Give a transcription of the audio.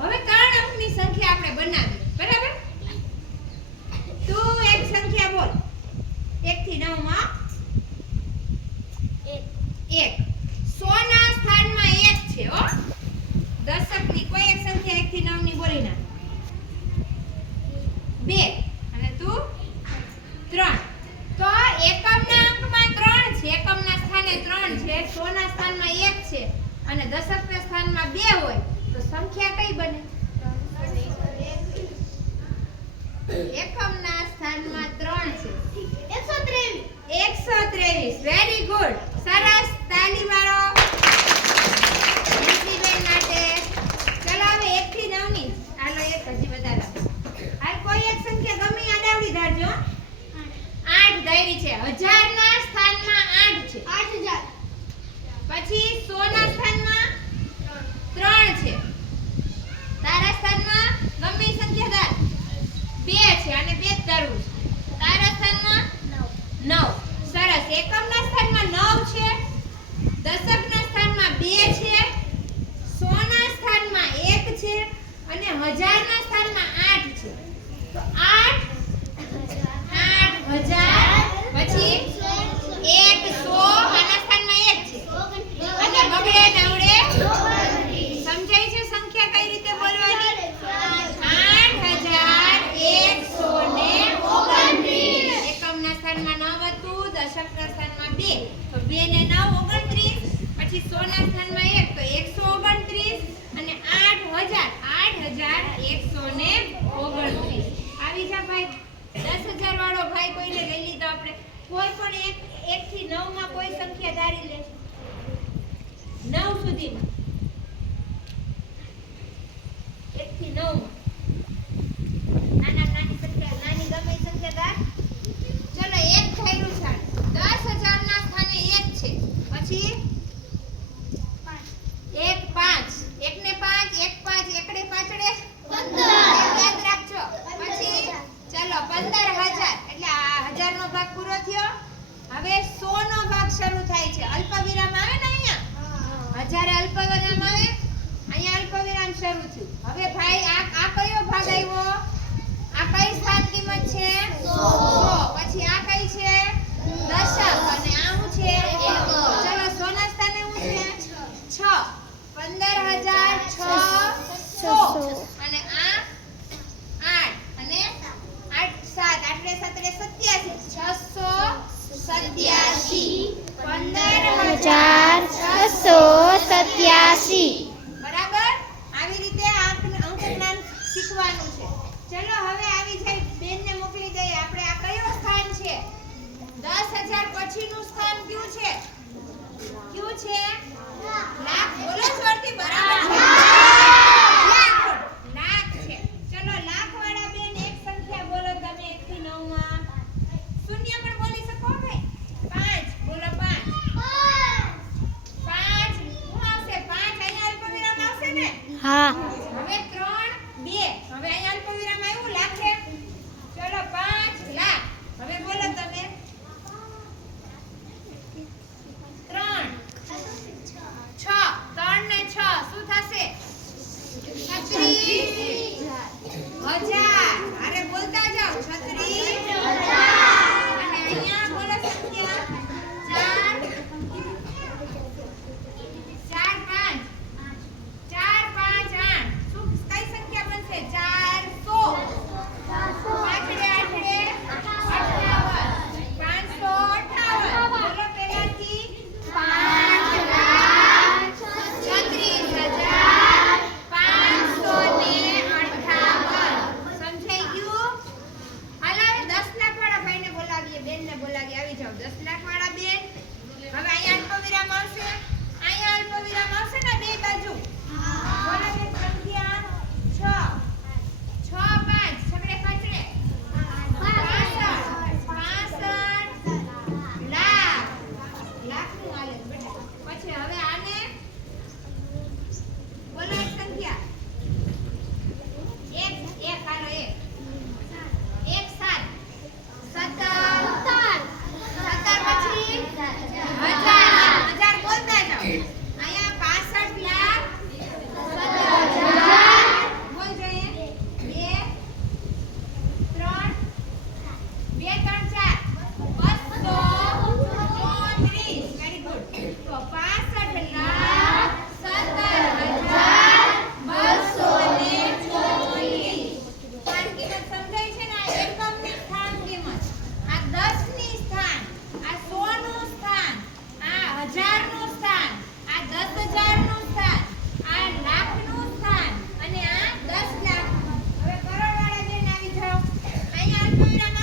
હવે ત્રણ અંકની સંખ્યા આપણે બનાવી બરાબર? તું એક સંખ્યા બોલ. 1 થી 9 માં એક. સો ના સ્થાનમાં 1 છે હો. દશકની કોઈ એક સંખ્યા 1 થી 9 ની બોલી ના બે. અને તું? ત્રણ. તો એકમના અંકમાં ત્રણ છે. એકમના સ્થાને ત્રણ છે. સોના સ્થાનમાં એક છે. અને દશકના સ્થાનમાં બે હોય. સંખ્યા કઈ બને? એકમના સ્થાનમાં ત્રણ છે. એકસો ત્રેવીસ. વેરી ગુડ સરસ. તાલી મારો. માટે. ચલો હવે એક થી નવની હાલો એક હજી વધારે હાલ કોઈ એક સંખ્યા ગમે આડાવડી ધારજો આઠ ધારી છે. હજાર ના સ્થાનમાં આઠ છે. પછી સોના સ્થાનમાં ત્રણ છે તારા સ્થાનમાં ગમે ઈ સંખ્યા ધાર બે છે અને બે જ ધરવું છે તારા સ્થાનમાં નવ સરસ એકમના સ્થાનમાં નવ છે દશકના સ્થાનમાં બે છે સોના સ્થાનમાં એક છે અને હજારના સ્થાનમાં આઠ છે તો આઠ આઠ હજાર પછી એક સો આના સ્થાનમાં એક છે અને બગડે નવડે સમજાય છે સંખ્યા કઈ રીતે બોલવાની આઠ હજાર એકસો ને ઓગણત્રીસ એકમના સ્થાનમાં નવ હતું દશકના સ્થાનમાં અને આઠ હજાર આઠ હજાર એકસો ને ઓગણત્રીસ. આવી જા ભાઈ. દસ હજાર વાળો ભાઈ કોઈને લઈ લીધો આપણે. કોઈ પણ એક એક થી નવમાં કોઈ સંખ્યા ધારી લે નવ સુધીમાં. મધ્ય હવે 100 નો ભાગ શરૂ થાય છે. અલ્પ વિરામ આવે ને અહીંયા? હજારે અલ્પ વિરામ આવે? અહીંયા અલ્પ વિરામ શરૂ થયું. હવે ભાઈ આ આ કયો ભાગ આવ્યો? આ કઈ સાત કિંમત છે? પછી આ કઈ છે? 10 પછીનું સ્થાન કયું છે? કયું છે? લાખ બોલો સ્વરથી બરાબર લાખ છે. ચલો લાખ વાળા બેન એક સંખ્યા બોલો તમે 1 થી 9 માં શૂન્ય પણ બોલી શકો ભાઈ પાંચ. બોલો પાંચ. પાંચ. શું આવશે? પાંચ. અહીંયા અલ્પવિરામ આવશે ને? હા. અહીંયા